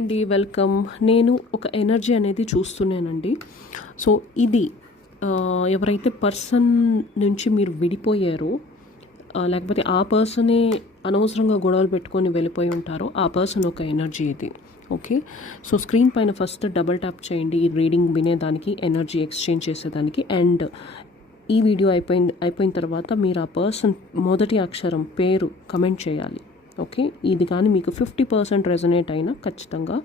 అండి వెల్కమ్. నేను ఒక ఎనర్జీ అనేది చూస్తున్నానండి. సో ఇది ఎవరైతే పర్సన్ నుంచి మీరు విడిపోయారో లేకపోతే ఆ పర్సనే అనవసరంగా గొడవలు పెట్టుకొని వెళ్ళిపోయి ఉంటారో ఆ పర్సన్ ఒక ఎనర్జీ ఇది. ఓకే, సో స్క్రీన్ పైన ఫస్ట్ డబల్ ట్యాప్ చేయండి ఈ రీడింగ్ వినేదానికి, ఎనర్జీ ఎక్స్చేంజ్ చేసేదానికి. అండ్ ఈ వీడియో అయిపోయిన తర్వాత మీరు ఆ పర్సన్ మొదటి అక్షరం పేరు కమెంట్ చేయాలి. ఓకే, ఇది కానీ మీకు 50% రెజొనేట్ అయినా ఖచ్చితంగా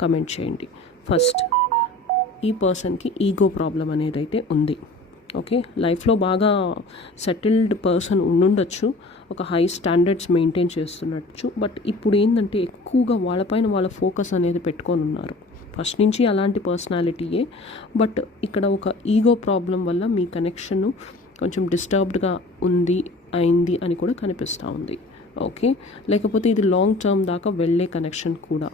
కమెంట్ చేయండి. ఫస్ట్, ఈ పర్సన్కి ఈగో ప్రాబ్లం అనేది అయితే ఉంది. ఓకే, లైఫ్లో బాగా సెటిల్డ్ పర్సన్ ఉండుండొచ్చు, ఒక హై స్టాండర్డ్స్ మెయింటైన్ చేస్తున్నచ్చు. బట్ ఇప్పుడు ఏంటంటే ఎక్కువగా వాళ్ళపైన వాళ్ళ ఫోకస్ అనేది పెట్టుకొని ఉన్నారు. ఫస్ట్ నుంచి అలాంటి పర్సనాలిటీయే, బట్ ఇక్కడ ఒక ఈగో ప్రాబ్లం వల్ల మీ కనెక్షన్ కొంచెం డిస్టర్బ్డ్గా అయింది అని కూడా కనిపిస్తూ ఉంది. ఓకే, లేకపోతే ఇది లాంగ్ టర్మ్ దాకా వెళ్ళే కనెక్షన్ కూడా.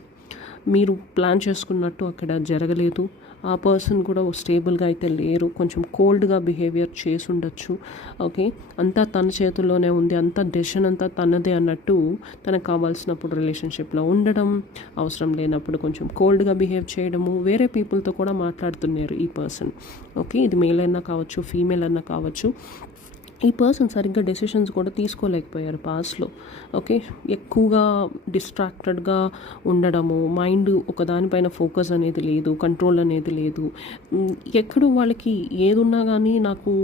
మీరు ప్లాన్ చేసుకున్నట్టు అక్కడ జరగలేదు. ఆ పర్సన్ కూడా స్టేబుల్గా అయితే లేరు, కొంచెం కోల్డ్గా బిహేవియర్ చేసి ఉండొచ్చు. ఓకే, అంతా తన చేతుల్లోనే ఉంది, అంతా డెసిషన్ అంతా తనదే అన్నట్టు తనకు కావాల్సినప్పుడు రిలేషన్షిప్లో ఉండడం, అవసరం లేనప్పుడు కొంచెం కోల్డ్గా బిహేవ్ చేయడము, వేరే పీపుల్తో కూడా మాట్లాడుతున్నారు ఈ పర్సన్. ఓకే, ఇది మేల్ అయినా కావచ్చు, ఫీమేల్ అయినా కావచ్చు. ఈ పర్సన్ సరిగ్గా డెసిషన్స్ కూడా తీసుకోలేకపోయారు పాస్ట్లో. ఓకే, ఎక్కువగా డిస్ట్రాక్టెడ్గా ఉండడము, మైండ్ ఒక దానిపైన ఫోకస్ అనేది లేదు, కంట్రోల్ అనేది లేదు. ఎక్కడో వాళ్ళకి ఏదున్నా కానీ నాకు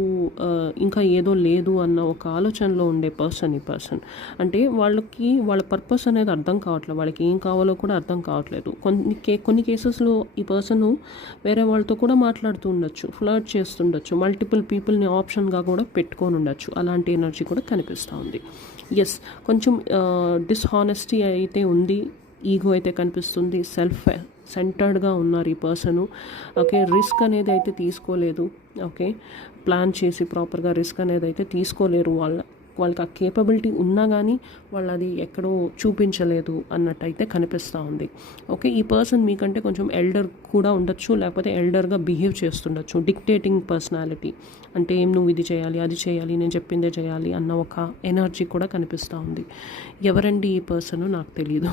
ఇంకా ఏదో లేదు అన్న ఒక ఆలోచనలో ఉండే పర్సన్ ఈ పర్సన్. అంటే వాళ్ళకి వాళ్ళ పర్పస్ అనేది అర్థం కావట్లేదు, వాళ్ళకి ఏం కావాలో కూడా అర్థం కావట్లేదు. కొన్ని కేసెస్లో ఈ పర్సన్ వేరే వాళ్ళతో కూడా మాట్లాడుతూ ఉండొచ్చు, ఫ్లర్ట్ చేస్తుండొచ్చు, మల్టిపుల్ పీపుల్ని ఆప్షన్గా కూడా పెట్టుకొని ఉండొచ్చు. అలాంటి ఎనర్జీ కూడా కనిపిస్తూ ఉంది. ఎస్, కొంచెం డిస్హానెస్టీ అయితే ఉంది, ఈగో అయితే కనిపిస్తుంది, సెల్ఫ్ సెంటర్డ్గా ఉన్నారు ఈ పర్సను. ఓకే, రిస్క్ అనేది అయితే తీసుకోలేదు. ఓకే, ప్లాన్ చేసి ప్రాపర్గా రిస్క్ అనేది అయితే తీసుకోలేరు. వాళ్ళకి ఆ కేపబిలిటీ ఉన్నా కానీ వాళ్ళు అది ఎక్కడో చూపించలేదు అన్నట్టయితే కనిపిస్తూ ఉంది. ఓకే, ఈ పర్సన్ మీకంటే కొంచెం ఎల్డర్ కూడా ఉండొచ్చు, లేకపోతే ఎల్డర్గా బిహేవ్ చేస్తుండొచ్చు. డిక్టేటింగ్ పర్సనాలిటీ, అంటే నువ్వు ఇది చేయాలి, అది చేయాలి, నేను చెప్పిందే చేయాలి అన్న ఒక ఎనర్జీ కూడా కనిపిస్తూ ఉంది. ఎవరండి ఈ పర్సన్ నాకు తెలియదు,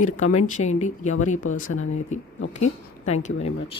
మీరు కమెంట్ చేయండి ఎవరి ఈ పర్సన్ అనేది. Okay, thank you very much.